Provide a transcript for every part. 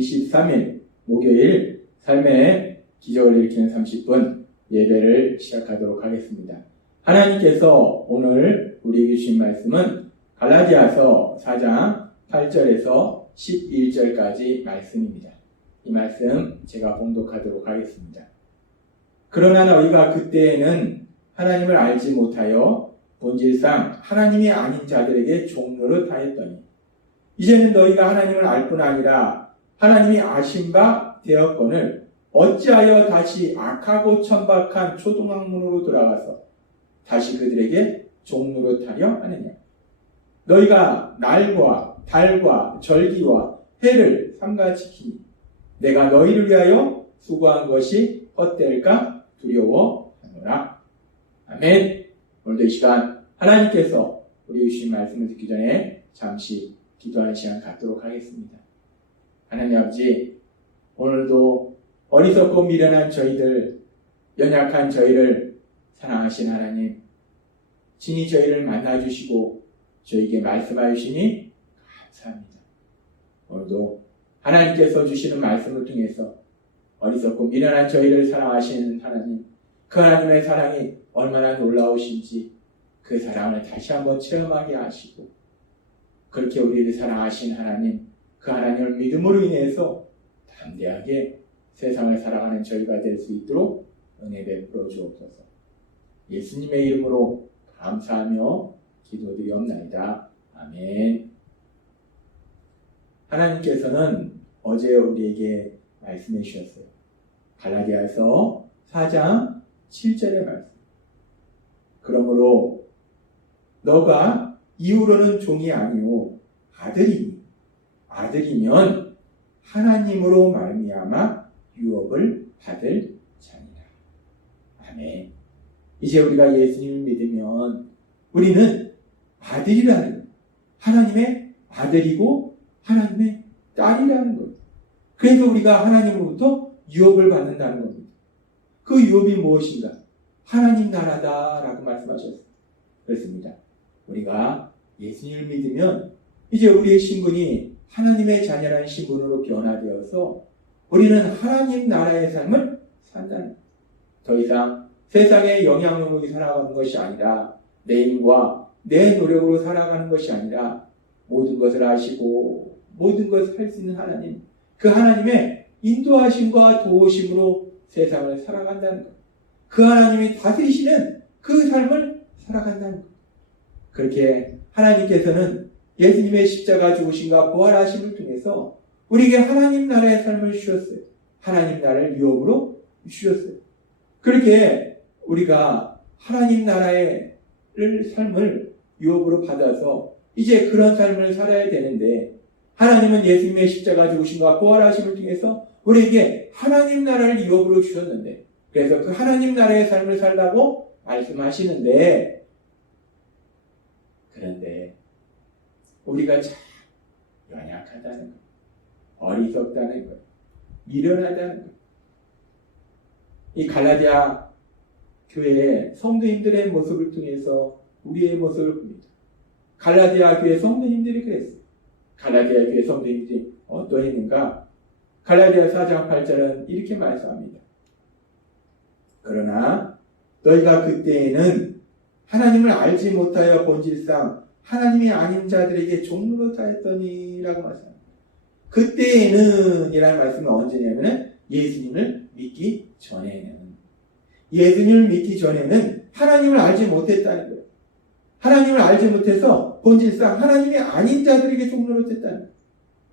23일 목요일 삶의 기적을 일으키는 30분 예배를 시작하도록 하겠습니다. 하나님께서 오늘 우리에게 주신 말씀은 갈라디아서 4장 8절에서 11절까지 말씀입니다. 이 말씀 제가 봉독하도록 하겠습니다. 그러나 너희가 그때에는 하나님을 알지 못하여 본질상 하나님이 아닌 자들에게 종노릇 하였더니 이제는 너희가 하나님을 알 뿐 아니라 하나님이 아신 바 되었거늘 어찌하여 다시 악하고 천박한 초등학문으로 돌아가서 다시 그들에게 종노릇하려 하느냐. 너희가 날과 달과 절기와 해를 삼가 지키니 내가 너희를 위하여 수고한 것이 헛될까 두려워하노라. 아멘. 오늘도 이 시간 하나님께서 우리 주신 말씀을 듣기 전에 잠시 기도하는 시간 갖도록 하겠습니다. 하나님 아버지, 오늘도 어리석고 미련한 저희들, 연약한 저희를 사랑하신 하나님, 친히 저희를 만나주시고 저희에게 말씀하여 주시니 감사합니다. 오늘도 하나님께서 주시는 말씀을 통해서 어리석고 미련한 저희를 사랑하시는 하나님, 그 하나님의 사랑이 얼마나 놀라우신지 그 사랑을 다시 한번 체험하게 하시고, 그렇게 우리를 사랑하신 하나님, 그 하나님을 믿음으로 인해서 담대하게 세상을 살아가는 저희가 될 수 있도록 은혜 베풀어 주옵소서. 예수님의 이름으로 감사하며 기도드리옵나이다. 아멘. 하나님께서는 어제 우리에게 말씀해 주셨어요. 갈라디아서 4장 7절의 말씀. 그러므로 너가 이후로는 종이 아니오 아들이니 아들이면 하나님으로 말미암아 유업을 받을 자니라. 아멘. 이제 우리가 예수님을 믿으면 우리는 아들이라는, 하나님의 아들이고 하나님의 딸이라는 거예요. 그래서 우리가 하나님으로부터 유업을 받는다는 겁니다. 그 유업이 무엇인가? 하나님 나라다라고 말씀하셨어요. 그렇습니다. 우리가 예수님을 믿으면 이제 우리의 신분이 하나님의 자녀라는 신분으로 변화되어서 우리는 하나님 나라의 삶을 산다는 거예요. 더 이상 세상의 영향력으로 살아가는 것이 아니라 내 힘과 내 노력으로 살아가는 것이 아니라 모든 것을 아시고 모든 것을 할 수 있는 하나님, 그 하나님의 인도하심과 도우심으로 세상을 살아간다는 것, 그 하나님이 다스리시는 그 삶을 살아간다는 것. 그렇게 하나님께서는 예수님의 십자가 죽으심과 부활하심을 통해서 우리에게 하나님 나라의 삶을 주셨어요. 하나님 나라를 유업으로 주셨어요. 그렇게 우리가 하나님 나라의 삶을 유업으로 받아서 이제 그런 삶을 살아야 되는데, 하나님은 예수님의 십자가 죽으심과 부활하심을 통해서 우리에게 하나님 나라를 유업으로 주셨는데, 그래서 그 하나님 나라의 삶을 살라고 말씀하시는데, 그런데 우리가 참 연약하다는 것, 어리석다는 것, 미련하다는 것. 이 갈라디아 교회의 성도님들의 모습을 통해서 우리의 모습을 봅니다. 갈라디아 교회 성도님들이 그랬어요. 갈라디아 교회 성도님들이 어떠했는가? 갈라디아 4장 8절은 이렇게 말씀합니다. 그러나 너희가 그때에는 하나님을 알지 못하여 본질상 하나님이 아닌 자들에게 종노릇 하였더니 라고 말씀합니다. 그때에는 이라는 말씀은 언제냐면 예수님을 믿기 전에는, 예수님을 믿기 전에는 하나님을 알지 못했다는 거예요. 하나님을 알지 못해서 본질상 하나님이 아닌 자들에게 종노릇했다는 거예요.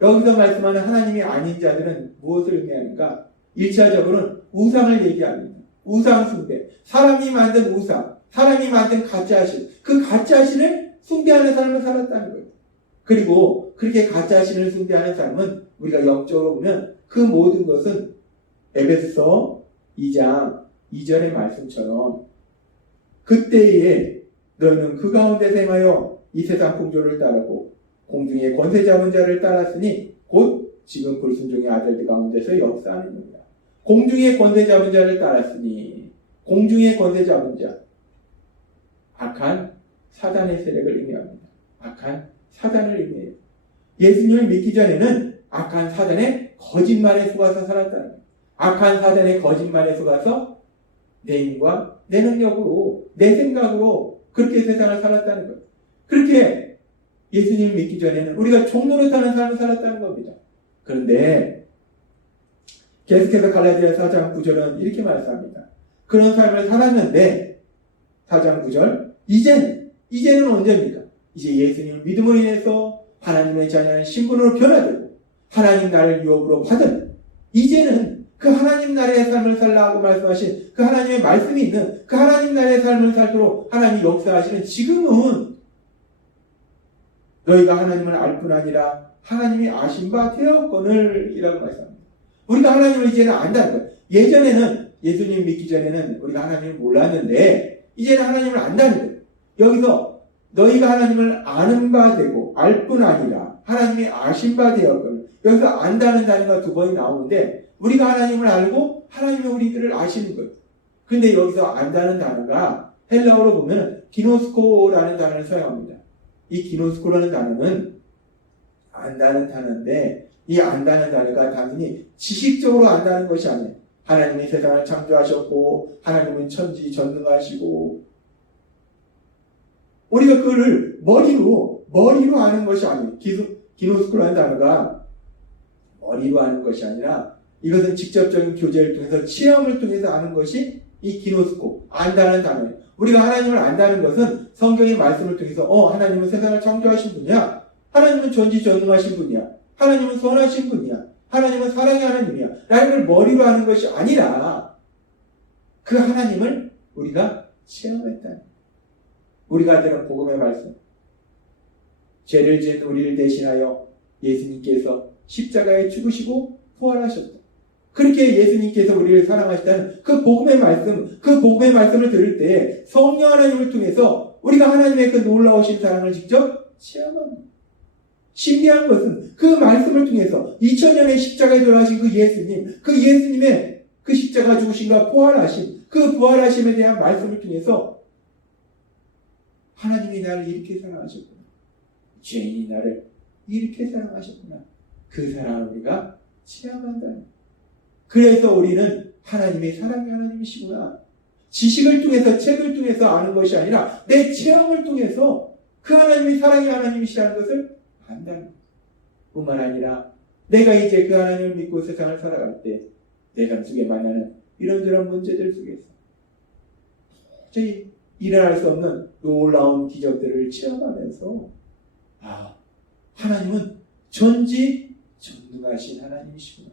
여기서 말씀하는 하나님이 아닌 자들은 무엇을 의미하는가? 1차적으로는 우상을 얘기합니다. 우상 숭배, 사람이 만든 우상, 사람이 만든 가짜신, 그 가짜신을 숭배하는 삶을 살았다는 거예요. 그리고 그렇게 가짜신을 숭배하는 삶은 우리가 영적으로 보면 그 모든 것은 에베소서 2장 2절의 말씀처럼 그때에 너희는 그 가운데서 행하여 이 세상 풍조를 따르고 공중의 권세 잡은 자를 따랐으니 곧 지금 불순종의 아들들 가운데서 역사하는 겁니다. 공중의 권세 잡은 자를 따랐으니, 공중의 권세 잡은 자, 악한 사단의 세력을 의미합니다. 악한 사단을 의미해요. 예수님을 믿기 전에는 악한 사단의 거짓말에 속아서 살았다는 거예요. 악한 사단의 거짓말에 속아서 내 힘과 내 능력으로, 내 생각으로 그렇게 세상을 살았다는 거예요. 그렇게 예수님을 믿기 전에는 우리가 종노릇하는 삶을 살았다는 겁니다. 그런데 계속해서 갈라디아 4장 9절은 이렇게 말씀합니다. 그런 삶을 살았는데 4장 9절 이제는 언제입니까? 이제 예수님을 믿음으로 인해서 하나님의 자녀의 신분으로 변화되고 하나님 나라를 유업으로 받은 이제는 그 하나님 나라의 삶을 살라고 말씀하신 그 하나님의 말씀이 있는 그 하나님 나라의 삶을 살도록 하나님이 역사하시는 지금은 너희가 하나님을 알 뿐 아니라 하나님이 아신 바 되었거늘 이라고 말씀합니다. 우리가 하나님을 이제는 안다는 거예요. 예전에는 예수님 믿기 전에는 우리가 하나님을 몰랐는데 이제는 하나님을 안다는 거예요. 여기서 너희가 하나님을 아는 바 되고 알 뿐 아니라 하나님이 아신 바 되었거늘 여기서 안다는 단어가 두 번이 나오는데 우리가 하나님을 알고 하나님이 우리들을 아시는 거예요. 근데 여기서 안다는 단어가 헬라어로 보면 기노스코라는 단어를 사용합니다. 이 기노스코라는 단어는 안다는 단어인데 이 안다는 단어가 단순히 지식적으로 안다는 것이 아니에요. 하나님이 세상을 창조하셨고 하나님은 천지전능하시고 우리가 그를 머리로 아는 것이 아니에요. 기노스코라는 단어가 머리로 아는 것이 아니라 이것은 직접적인 교제를 통해서 체험을 통해서 아는 것이 이 기노스코, 안다는 단어예요. 우리가 하나님을 안다는 것은 성경의 말씀을 통해서 하나님은 세상을 창조하신 분이야. 하나님은 전지전능하신 분이야. 하나님은 선하신 분이야. 하나님은 사랑의 하나님이야. 라는 걸 머리로 아는 것이 아니라 그 하나님을 우리가 체험했다는 거예요. 우리가 들은 복음의 말씀. 죄를 지은 우리를 대신하여 예수님께서 십자가에 죽으시고 부활하셨다. 그렇게 예수님께서 우리를 사랑하시다는 그 복음의 말씀, 그 복음의 말씀을 들을 때 성령 하나님을 통해서 우리가 하나님의 그 놀라우신 사랑을 직접 체험합니다. 신비한 것은 그 말씀을 통해서 2000년의 십자가에 돌아가신 그 예수님의 그 십자가 죽으심과 부활하심, 그 부활하심에 대한 말씀을 통해서 하나님이 나를 이렇게 사랑하셨구나. 죄인이 나를 이렇게 사랑하셨구나. 그 사랑을 우리가 체험한다는. 그래서 우리는 하나님의 사랑의 하나님이시구나. 지식을 통해서 책을 통해서 아는 것이 아니라 내 체험을 통해서 그 하나님이 사랑의 하나님이시라는 것을 안다는 것. 뿐만 아니라 내가 이제 그 하나님을 믿고 세상을 살아갈 때 내 삶 속에 만나는 이런저런 문제들 속에서 도저히 일어날 수 없는 놀라운 기적들을 체험하면서 하나님은 전지전능하신 하나님이시구나.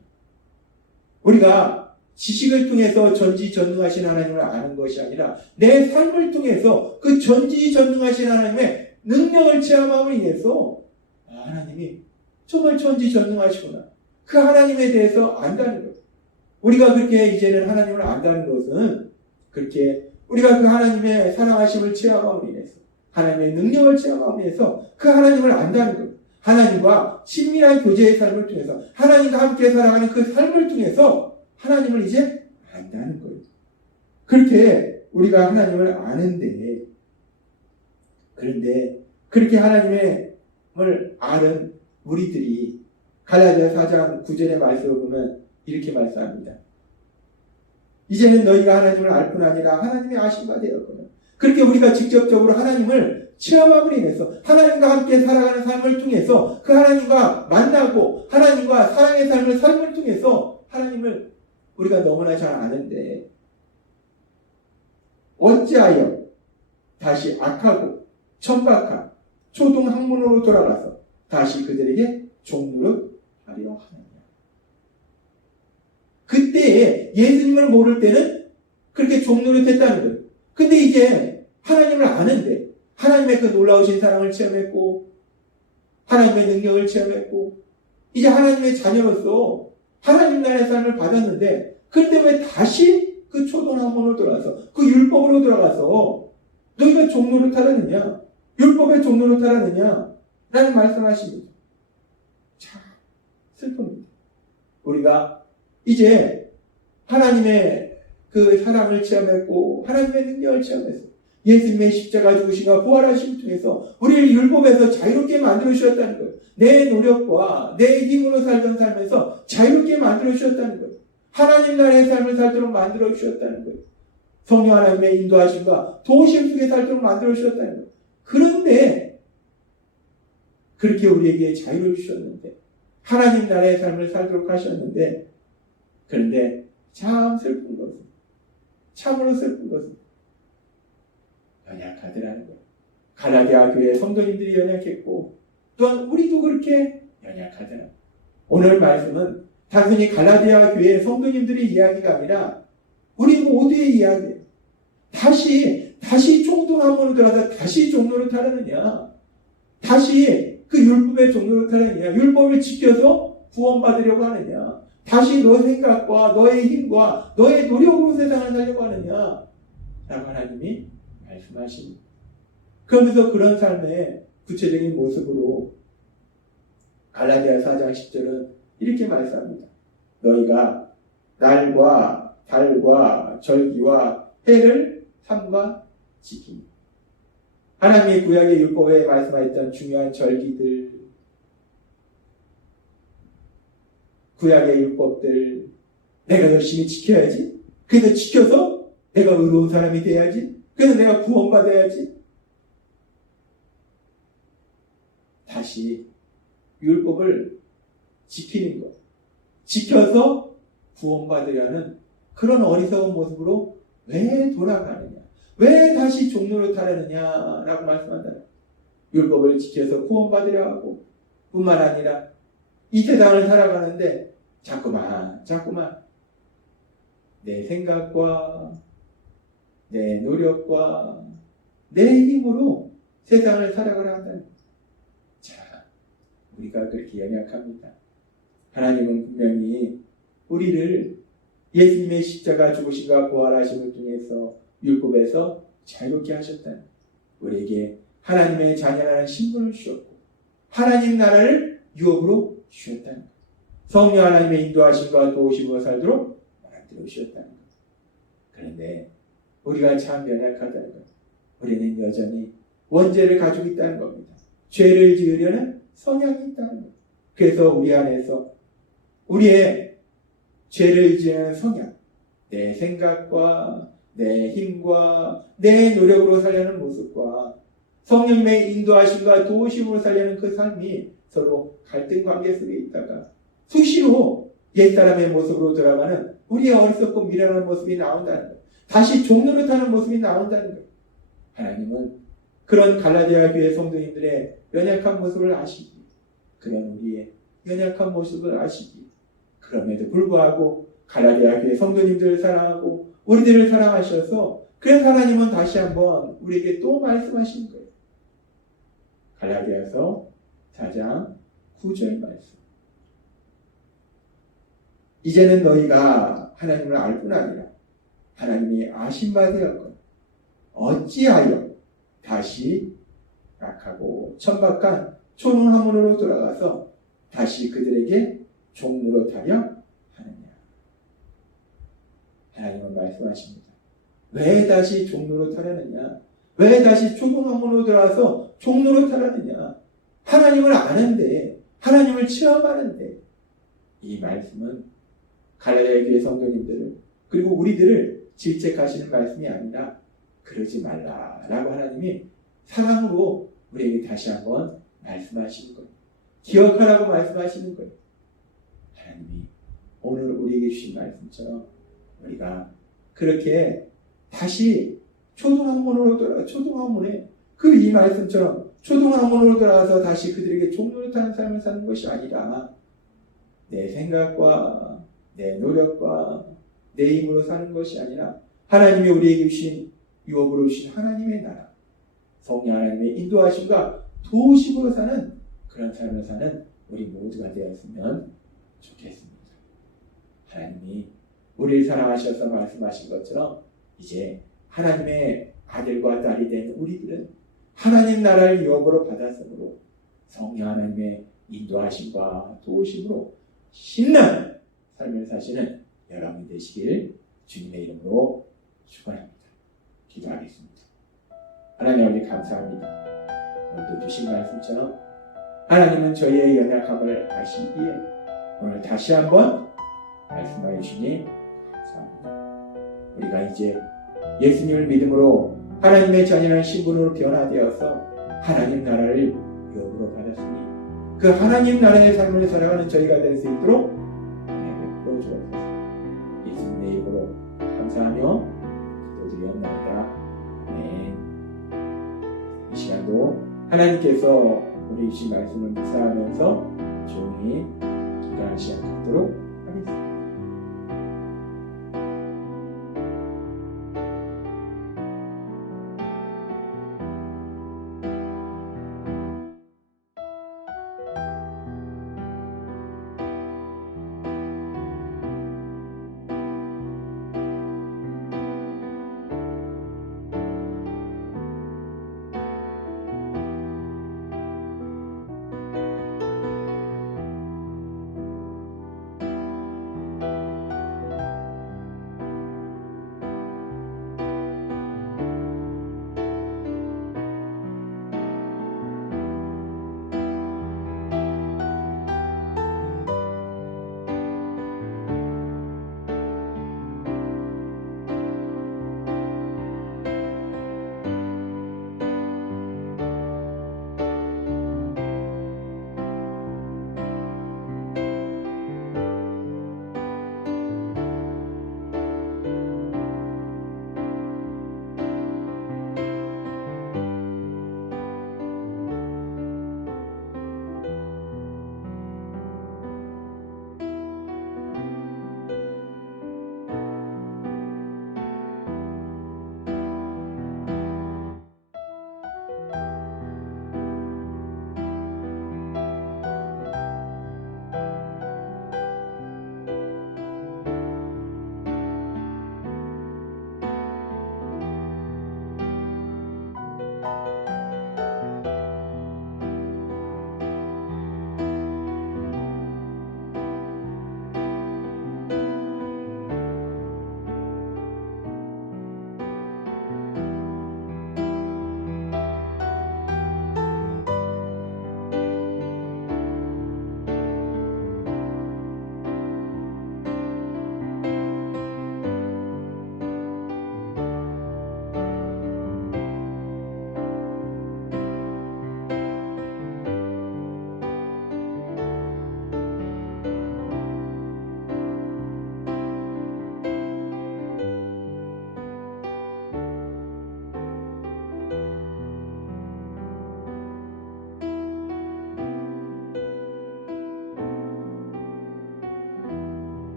우리가 지식을 통해서 전지전능하신 하나님을 아는 것이 아니라 내 삶을 통해서 그 전지전능하신 하나님의 능력을 체험함으로 인해서 하나님이 정말 전지전능하시구나. 그 하나님에 대해서 안다는 것. 우리가 그렇게 이제는 하나님을 안다는 것은 그렇게 우리가 그 하나님의 사랑하심을 체험함으로 인해서 하나님의 능력을 체험함으로 인해서 그 하나님을 안다는 것. 하나님과 친밀한 교제의 삶을 통해서 하나님과 함께 살아가는 그 삶을 통해서 하나님을 이제 안다는 거예요. 그렇게 우리가 하나님을 아는데 그런데 그렇게 하나님을 아는 우리들이 갈라디아 4장 9절의 말씀을 보면 이렇게 말씀합니다. 이제는 너희가 하나님을 알 뿐 아니라 하나님이 아신 바 되었거든. 그렇게 우리가 직접적으로 하나님을 체험함으로 인해서 하나님과 함께 살아가는 삶을 통해서 그 하나님과 만나고 하나님과 사랑의 삶을 삶을 통해서 하나님을 우리가 너무나 잘 아는데 어찌하여 다시 악하고 천박한 초동 학문으로 돌아가서 다시 그들에게 종노릇 하려 하느냐. 그때에 예수님을 모를 때는 그렇게 종노릇했다는 거예요. 근데 이제 하나님을 아는데 하나님의 그 놀라우신 사랑을 체험했고 하나님의 능력을 체험했고 이제 하나님의 자녀로서 하나님 나라의 삶을 받았는데 그때 왜 다시 그 초동학문으로 돌아가서 그 율법으로 돌아가서 너희가 종노릇하라느냐 율법의 종노릇하라느냐 라는 말씀하십니다. 참 슬픕니다. 우리가 이제 하나님의 그 사랑을 체험했고 하나님의 능력을 체험했어요. 예수님의 십자가 죽으심과 부활하심을 통해서 우리를 율법에서 자유롭게 만들어 주셨다는 거예요. 내 노력과 내 힘으로 살던 삶에서 자유롭게 만들어 주셨다는 거예요. 하나님 나라의 삶을 살도록 만들어 주셨다는 거예요. 성령 하나님의 인도하심과 도우심 속에 살도록 만들어 주셨다는 거예요. 그런데 그렇게 우리에게 자유를 주셨는데 하나님 나라의 삶을 살도록 하셨는데 그런데 참 슬픈 것은 참으로 슬픈 것은 연약하더라는 거예요. 갈라디아 교회 성도님들이 연약했고 또한 우리도 그렇게 연약하더라. 오늘 말씀은 단순히 갈라디아 교회 성도님들의 이야기가 아니라 우리 모두의 이야기예요. 다시 총동함으로 들어가서 다시 종로를 타려느냐, 다시 그 율법의 종로를 타려느냐, 율법을 지켜서 구원받으려고 하느냐, 다시 너의 생각과 너의 힘과 너의 노력으로 세상을 살려고 하느냐 라고 하나님이 말씀하십니다. 그러면서 그런 삶의 구체적인 모습으로 갈라디아 4장 10절은 이렇게 말씀합니다. 너희가 날과 달과 절기와 해를 삼가 지키니. 하나님의 구약의 율법에 말씀하셨던 중요한 절기들, 구약의 율법들 내가 열심히 지켜야지. 그래서 지켜서 내가 의로운 사람이 돼야지. 그래서 내가 구원받아야지. 다시 율법을 지키는 것, 지켜서 구원받으려는 그런 어리석은 모습으로 왜 돌아가느냐, 왜 다시 종로를 타려느냐라고 말씀한다. 율법을 지켜서 구원받으려 하고 뿐만 아니라 이 세상을 살아가는데 자꾸만 내 생각과 내 노력과 내 힘으로 세상을 살아가려 한다는 거예요. 자, 우리가 그렇게 연약합니다. 하나님은 분명히 우리를 예수님의 십자가 죽으심과 부활하심을 통해서 율법에서 자유롭게 하셨다는 거예요. 우리에게 하나님의 자녀라는 신분을 주셨고 하나님 나라를 유업으로 주셨다는 거예요. 성령 하나님의 인도하심과 도우심으로 살도록 만들어 주셨다는 거예요. 그런데 우리가 참 연약하다는 거예요. 우리는 여전히 원죄를 가지고 있다는 겁니다. 죄를 지으려는 성향이 있다는 거예요. 그래서 우리 안에서 우리의 죄를 지으는 성향, 내 생각과 내 힘과 내 노력으로 살려는 모습과 성령님의 인도하심과 도우심으로 살려는 그 삶이 서로 갈등 관계 속에 있다가 수시로 옛사람의 모습으로 돌아가는 우리의 어리석고 미련한 모습이 나온다는 거예요. 다시 종로를 타는 모습이 나온다는 거예요. 하나님은 그런 갈라디아 교회 성도님들의 연약한 모습을 아시기, 그런 우리의 연약한 모습을 아시기, 그럼에도 불구하고 갈라디아 교회 성도님들을 사랑하고 우리들을 사랑하셔서 그래서 하나님은 다시 한번 우리에게 또 말씀하신 거예요. 갈라디아서 4장 9절 말씀. 이제는 너희가 하나님을 알 뿐 아니라 하나님이 아신 바 되었거늘 어찌하여 다시 악하고 천박한 초롱함으로 돌아가서 다시 그들에게 종로로 타려 하느냐. 하나님은 말씀하십니다. 왜 다시 종로로 타려느냐? 왜 다시 초롱함으로 돌아가서 종로로 타려느냐? 하나님을 아는데, 하나님을 체험하는데, 이 말씀은 갈라디아 교회 성도님들을 그리고 우리들을 질책하시는 말씀이 아니라 그러지 말라라고 하나님이 사랑으로 우리에게 다시 한번 말씀하시는 거예요. 기억하라고 말씀하시는 거예요. 하나님이 오늘 우리에게 주신 말씀처럼 우리가 그렇게 다시 초등학문으로 돌아가 초등학문에 그 이 말씀처럼 초등학문으로 돌아가서 다시 그들에게 종로를 타는 삶을 사는 것이 아니라 내 생각과 내 노력과 내 힘으로 사는 것이 아니라 하나님이 우리에게 주신 유업으로 주신 하나님의 나라, 성령 하나님의 인도하심과 도우심으로 사는 그런 삶을 사는 우리 모두가 되었으면 좋겠습니다. 하나님이 우리를 사랑하셔서 말씀하신 것처럼 이제 하나님의 아들과 딸이 된 우리들은 하나님 나라를 유업으로 받았으므로 성령 하나님의 인도하심과 도우심으로 신나는 삶을 사시는 여러분이 되시길 주님의 이름으로 축원합니다. 기도하겠습니다. 하나님 아버지 감사합니다. 오늘도 주신 말씀처럼 하나님은 저희의 연약함을 아시기에 오늘 다시 한번 말씀하여 주시니 감사합니다. 우리가 이제 예수님을 믿음으로 하나님의 자녀의 신분으로 변화되어서 하나님 나라를 유업으로 받았으니 그 하나님 나라의 삶을 살아가는 저희가 될 수 있도록 은혜 베풀어 주옵소서. 예수님의 이름으로 감사하며 기도드리옵나이다. 아멘. 이 시간도 하나님께서 우리 주신 말씀을 묵상하면서 조용히 기도하는 시간 갖도록